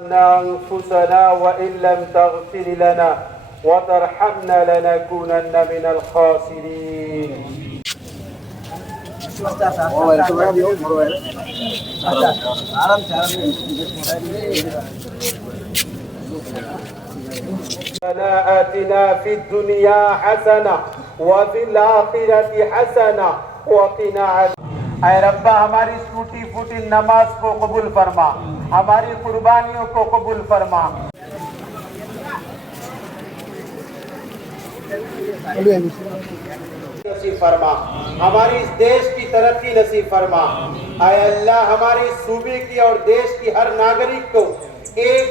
أنفسنا وإن لم تغفر لنا وترحمنا لنكونن من الخاسرين. ربنا آتنا في الدنيا حسنة وفي الآخرة حسنة وقنا عذاب। ऐ रब्बा हमारी टूटी फूटी नमाज को कबूल फरमा, हमारी कुर्बानियों को कबूल फरमा। नसीब फरमा, हमारी इस देश की तरक्की नसीब फरमा। ऐ अल्लाह हमारे सूबे की और देश की हर नागरिक को एक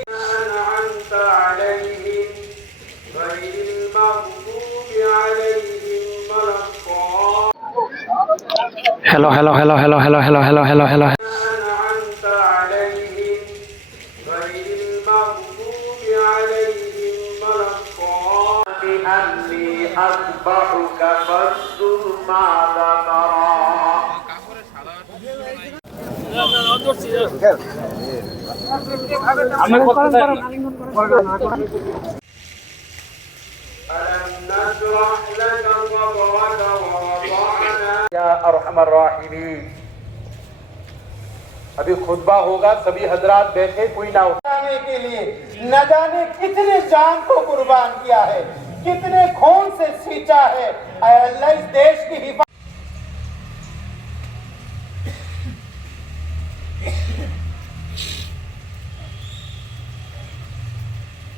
hello hello hello hello hello hello hello hello hello या अरहमर राहिमीन। अभी खुतबा होगा, सभी हजरात बैठे, कोई ना उठाने के लिए न जाने कितने जान को कुर्बान किया है, कितने खून से सींचा है। ऐ अल्लाह इस देश की हिफाजत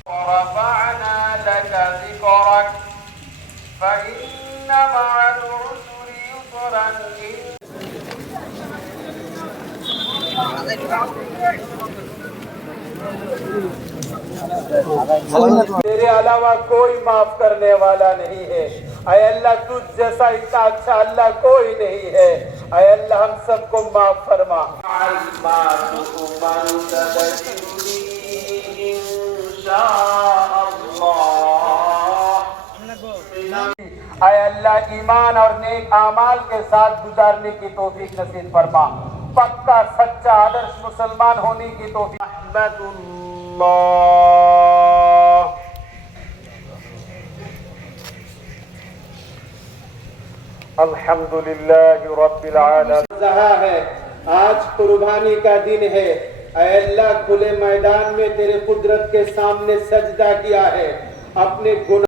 ورفعنا لك ذكرك فإن مع العسر يسرا तेरे अलावा कोई माफ करने वाला नहीं है। ऐ अल्लाह तुझ जैसा इतना अच्छा अल्लाह कोई नहीं है। ऐ अल्लाह हम सबको माफ फरमा। ऐ अल्लाह ईमान और नेक आमाल के साथ गुजारने की तौफीक नसीब फरमा। पक्का सच्चा आदर्श मुसलमान होने की तौफीक। अल्हम्दुलिल्लाह रब्बिल आलमीन। है आज कुर्बानी का दिन है। ऐ अल्लाह खुले मैदान में तेरे कुदरत के सामने सजदा किया है। अपने गुनाह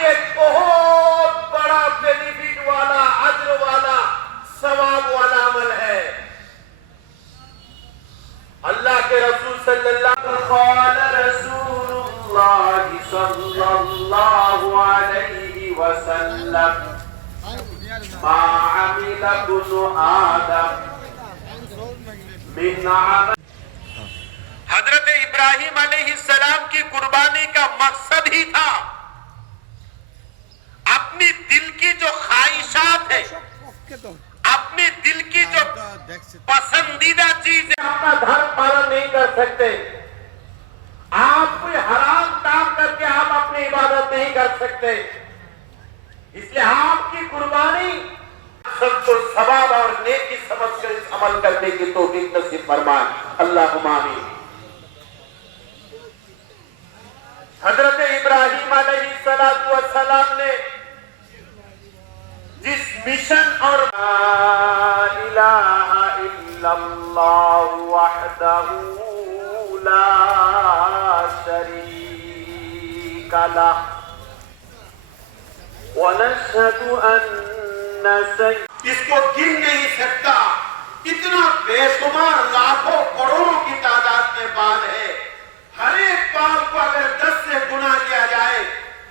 एक बहुत बड़ा बेनिफिट वाला, अज्र वाला, सवाब वाला अमल है। अल्लाह के रसूल सल्लल्लाहु अलैहि वसल्लम मा अमिला कुनु आदम मिन अमल। हजरत इब्राहिम अलैहिस्सलाम की कुर्बानी का मकसद ही था अपनी दिल की जो ख्वाहिशात है, अपनी दिल की जो पसंदीदा चीज है, अपना धर्म पालन नहीं कर सकते। आप कोई हराम काम करके आप अपनी इबादत नहीं कर सकते। इसलिए आपकी कुर्बानी सबको सवाब और नेकी समझकर इस अमल करने की तौफीक नसीब फरमाए। अल्लाहुम्मा आमीन। हजरत इब्राहिम अलैहिस्सलाम ने जिस मिशन और ला इलाहा इल्लल्लाह वहदहू ला शरीका लह व नशहदु अन्ना इसको गिन नहीं सकता, इतना बेशुमार लाखों करोड़ों की तादाद में बाल है। हर एक बाल को अगर 10 से गुना किया जाए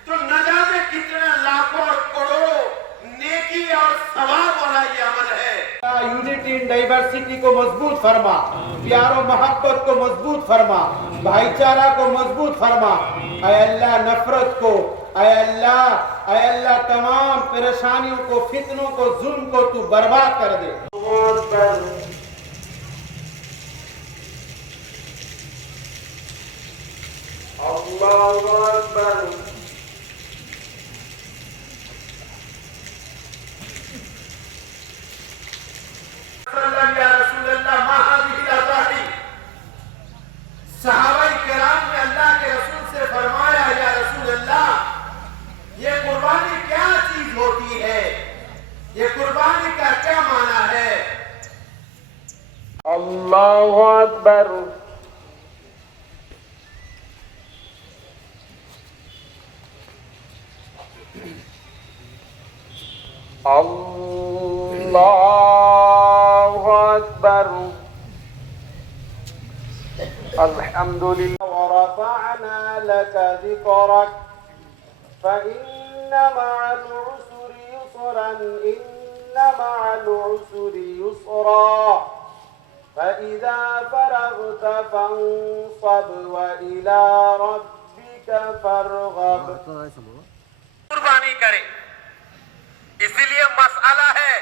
तो न जाने कितने लाखों और करोड़ों नेकी और सवाब और डाइवर्सिटी को मजबूत फरमा, प्यार और मोहब्बत को मजबूत फरमा, भाईचारा को मजबूत फरमा। ऐ अल्लाह नफरत को, ऐ अल्लाह तमाम परेशानियों को, फितनों को, जुल्म को तू बर्बाद कर दे। अल्लाहु अकबर। सहाबाई किराम ने अल्लाह के रसूल से फरमाया, या रसूल अल्लाह, ये कुर्बानी क्या चीज होती है, ये कुर्बानी का क्या माना है? अल्लाहु अकबर। अल्लाहु अकबर। अल्हम्दुलिल्लाह। वरफ़अना लका ज़िक्रक फ़इन्न मअल उसरि युस्रन इन्न मअल उसरि युस्रा फ़इज़ा फ़रग़त फ़ंसब व इला रब्बिका फ़रग़ब। कुर्बानी करे। इसीलिए मसला है,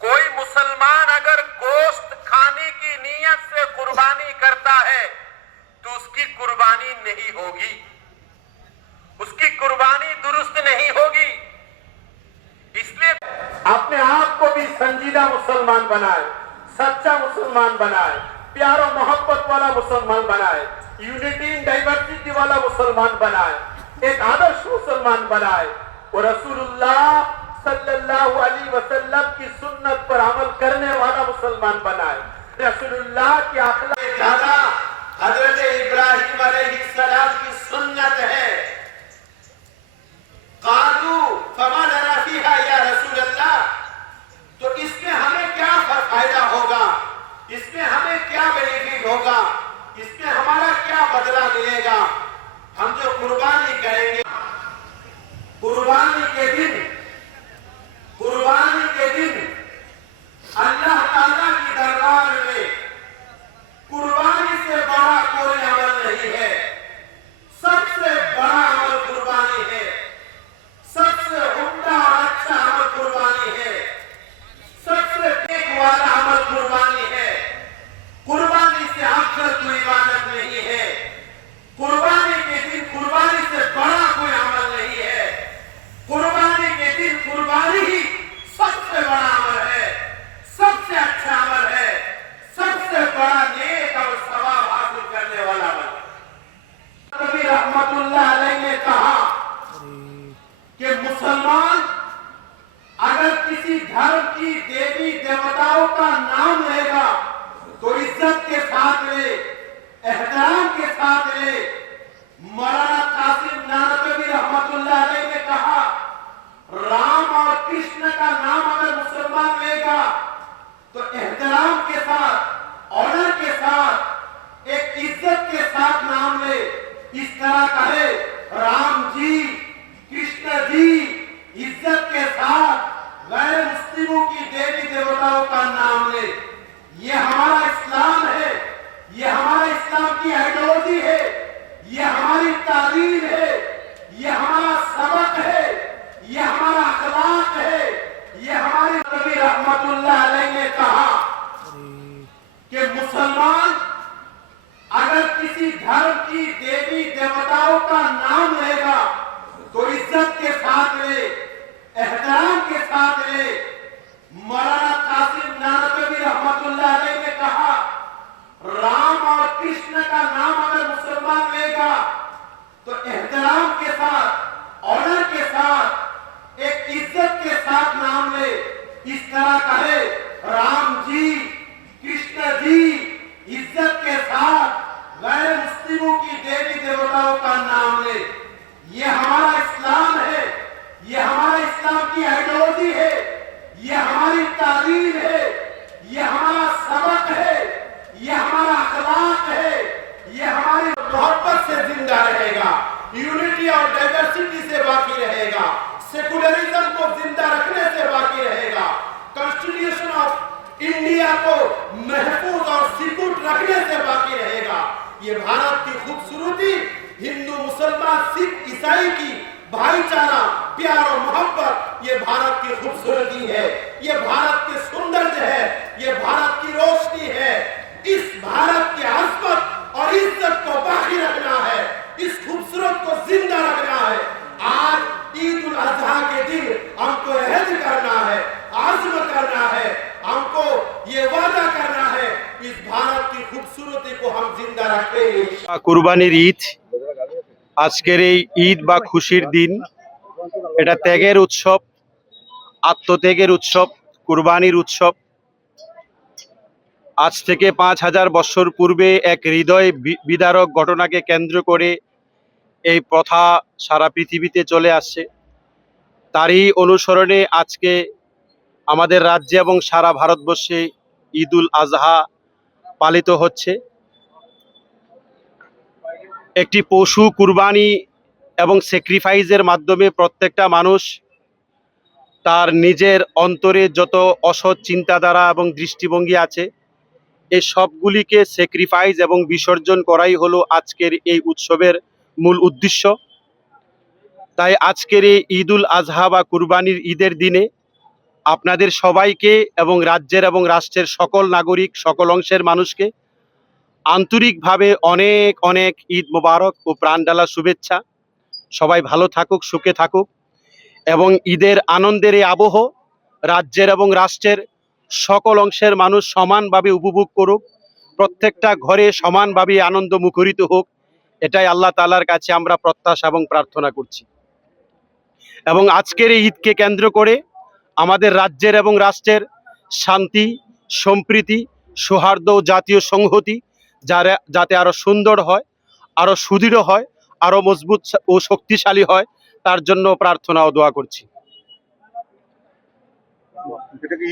कोई मुसलमान अगर गोश्त खाने की नीयत से कुर्बानी करता है तो उसकी कुर्बानी नहीं होगी, उसकी कुर्बानी दुरुस्त नहीं होगी। इसलिए अपने आप को भी संजीदा मुसलमान बनाए, सच्चा मुसलमान बनाए, प्यार और मोहब्बत वाला मुसलमान बनाए, यूनिटी इन डाइवर्सिटी वाला मुसलमान बनाए, एक आदर्श मुसलमान बनाए और रसूलुल्लाह सल्लल्लाहु अलैहि वसल्लम की सुन्नत पर अमल करने वाला मुसलमान बनाए। रसूलुल्लाह की अखलाक ज्यादा हजरत इब्राहिम अलैहिस्सलाम की सुन्नत है। कालू फमा लना फीहा या रसूलल्लाह, तो इसमें हमें क्या फायदा होगा, इसमें हमें क्या बेनिफिट होगा, इसमें हमारा क्या बदला मिलेगा? हम जो कुर्बानी करेंगे, कुर्बानी के दिन अल्लाह ताला की दरबार में कुर्बानी से बड़ा कोई अमल नहीं है। सबसे बड़ा अमल कुर्बानी है, सबसे उम्दा और अच्छा अमल कुर्बानी है, सबसे टेक वाला अमल कुर्बानी है। कुर्बानी से अफजल कोई इबादत नहीं है। कुर्बानी के दिन कुर्बानी से बड़ा कोई अमल नहीं है। कुर्बानी के दिन कुर्बानी ही सबसे बड़ा अमल है, सबसे अच्छा अमल है, सबसे बड़ा नेक और सवाब हासिल करने वाला अमल। नबी रहमतुल्लाह अलैह ने कहा कि मुसलमान अगर किसी धर्म की देवी देवताओं का नाम लेगा तो इज्जत के साथ ले, एहतराम के साथ ले। मौलाना कासिम नानवी रहमतुल्लाह अलैह ने कहा, राम और कृष्ण का नाम अगर मुसलमान लेगा तो एहतराम के साथ, ऑनर के साथ, एक इज्जत के साथ नाम ले। इस तरह कहे, राम जी, कृष्ण जी, इज्जत के साथ गैर मुस्लिमों की देवी देवताओं का नाम ले। ये हमारा इस्लाम है, ये हमारा इस्लाम की आइडियोलॉजी है, ये हमारी तालीम है, ये हमारा सबक है, ये हमारा अखलाक है, ये हमारी नबी रहमतुल्लाह अलैह ने कहा कि मुसलमान अगर किसी धर्म की देवी देवताओं का नाम लेगा तो इज्जत के साथ ले, एहतराम के साथ ले। मौलाना कासिम नानवी रहमतुल्लाह अलैह ने कहा, राम और कृष्ण का नाम अगर मुसलमान लेगा तो एहतराम के साथ, ऑनर के साथ, एक इज्जत के साथ नाम ले। इस तरह कहे, राम जी, कृष्ण जी, इज्जत के साथ गैर मुस्लिमों की देवी देवताओं का नाम ले। ये हमारा इस्लाम है, ये हमारा इस्लाम की आइडियोलॉजी है, ये हमारी तालीम है, ये हमारा सबक है, ये हमारा अखलाक है, ये हमारी मोहब्बत से जिंदा रहेगा, यूनिटी और डाइवर्सिटी से बाकी रहेगा, सेकुलरिज्म को जिंदा रखने से बाकी रहेगा, कॉन्स्टिट्यूशन ऑफ इंडिया को प्यार और मोहब्बत, ये भारत की खूबसूरती है, ये भारत की सौंदर्य है, ये भारत की रोशनी है। इस भारत की अज़मत और इज्जत को बाकी रखना है, इस खूबसूरत को जिंदा रखना है। आज ईद उल अजहा के दिन हमको अहद करना है, आज़म करना है, हमको ये वादा करना है, इस भारत की खूबसूरती को हम जिंदा रखेंगे। কুরবানির ঈদ, আজকের এই ঈদ বা খুশির দিন, এটা ত্যাগের উৎসব, আত্মত্যাগের উৎসব, কুরবানির উৎসব। আজ থেকে 5000 বছর পূর্বে এক হৃদয় বিদারক ঘটনাকে কেন্দ্র করে এই প্রথা সারা পৃথিবীতে চলে আসছে। তারই অনুসরণে আজকে আমাদের রাজ্যে এবং সারা ভারতবর্ষে ঈদ উল আজহা পালিত হচ্ছে। একটি পশু কুরবানি এবং স্যাক্রিফাইসের মাধ্যমে প্রত্যেকটা মানুষ তার নিজের অন্তরে যত অসৎ চিন্তাধারা এবং দৃষ্টিভঙ্গি আছে এই সবগুলিকে স্যাক্রিফাইস এবং বিসর্জন করাই হলো আজকের এই উৎসবের মূল উদ্দেশ্য। তাই আজকের এই ঈদ উল আজহা বা কুরবানির ঈদের দিনে আপনাদের সবাইকে এবং রাজ্যের এবং রাষ্ট্রের সকল নাগরিক, সকল অংশের মানুষকে আন্তরিকভাবে অনেক অনেক ঈদ মোবারক ও প্রাণঢালা শুভেচ্ছা। সবাই ভালো থাকুক, সুখে থাকুক এবং ঈদের আনন্দের এই আবহ রাজ্যের এবং রাষ্ট্রের সকল অংশের মানুষ সমানভাবে উপভোগ করুক, প্রত্যেকটা ঘরে সমানভাবে আনন্দ মুখরিত হোক, এটাই আল্লাহ তাআলার কাছে আমরা প্রত্যাশা এবং প্রার্থনা করছি। এবং আজকের এই ঈদকে কেন্দ্র করে আমাদের রাজ্যের এবং রাষ্ট্রের শান্তি, সম্প্রীতি, সৌহার্দ্য ও জাতীয় সংহতি যাতে আরো সুন্দর হয়, আরো সুদৃঢ় হয়, আরো মজবুত ও শক্তিশালী হয়, তার জন্য প্রার্থনা ও দোয়া করছি।